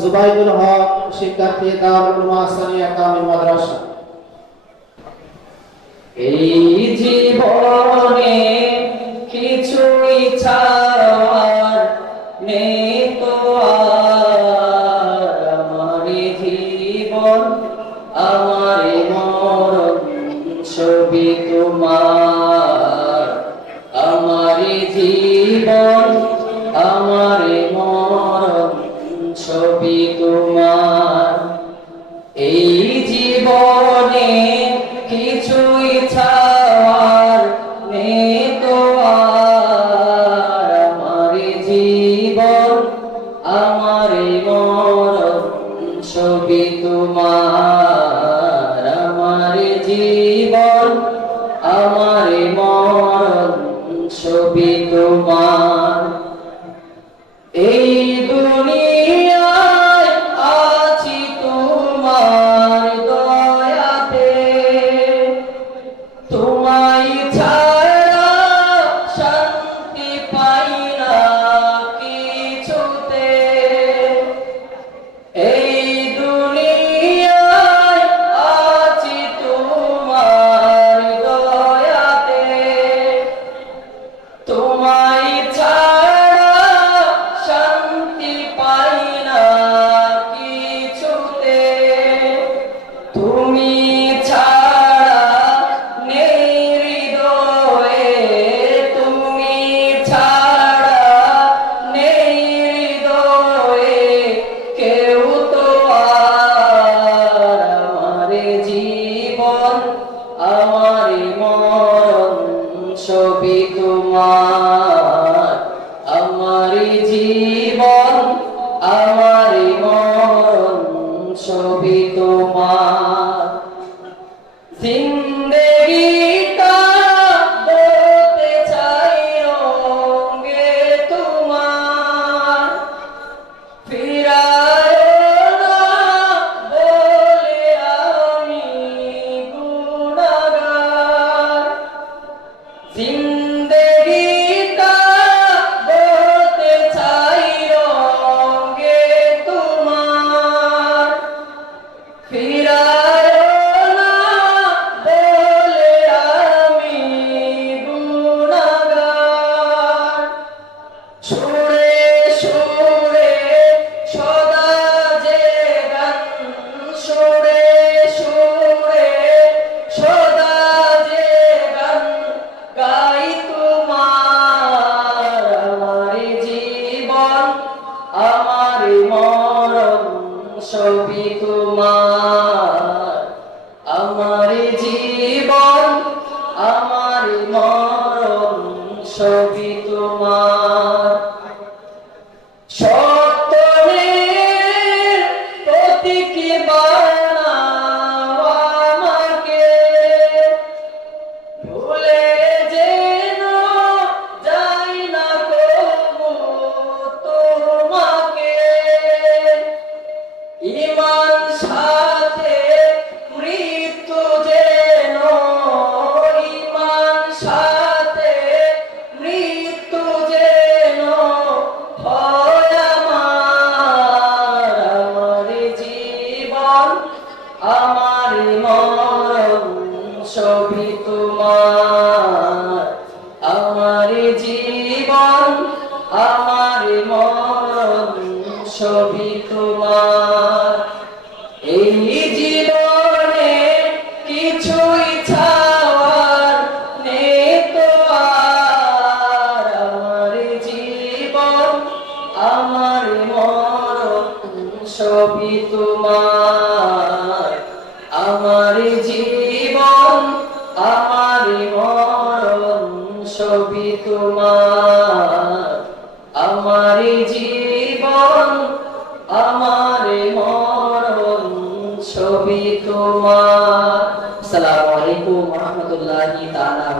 জুবাইদুল হক, শিক্ষার্থী দারুল উলুম আসসানিয়া কামিল মাদ্রাসা। এই জীবনে কিছুই ছাড়ার নেই তো আর, আমার জীবন আমার মরণ ছবি তোমার, আমার জীবন আমার মরণ ছবি তোমার। এই জীবনে কিছুই ছাড়ার নেই তো আর, আমার জীবন আমার মরণ ছবি তোমার, আমার জীবন আমার মরণ ছবি তোমার। এই দুনিয়ায় আছি তোমার দয়াতে, তোমায় ছাড়া শান্তি পাই না কিছুতে। এই দুনিয়ায় আছি তোমার দয়াতে, তোমায় ছাড়া শান্তি পাই না কিছুতে। তুমি ছাড়া নেই হৃদয়ে, তুমি ছাড়া নেই হৃদয়ে কেউ তো আর, আমার জীবন আমার মরণ ছবি তোমার, আমার জীবন আমার মরণ ছবি তোমার। জিন্দেগিটা বলতে চাই রঙে তোমার, ফিরায় না বলে আমি গুনাহগার। জিন্দেগিটা বলতে চাই রঙে তোমার, ফিরায় না বলে আমি গুনাহগার। সুরে সুরে সদা যে গান, সুরে সুরে সদা যে গান গাই তোমার, আমার জীবন আমার মরণ ছবি তোমার, আমার জীবন আমার মরণ ছবি তোমার। সত্যের প্রতীকী বানাও আমাকে, ভুলে যেন যাই না কবু তোমাকে। ঈমান সাথে মৃত্যু যেন, ঈমান সাথে মৃত্যু যেন হয় আমার, আমার জীবন আমার মরণ ছবি তোমার, আমার জীবন আমার মরণ ছবি তোমার। এই জীবনে কিছুই ছাড়ার নেই তো আর, আমার জীবন আমার মরণ ছবি তোমার, আমার জীবন আমার মরণ ছবি তোমার, আমার জীবন আমার মরণ ছবি তোমার। আসসালামু আলাইকুম ওয়া রাহমাতুল্লাহি তাআলা।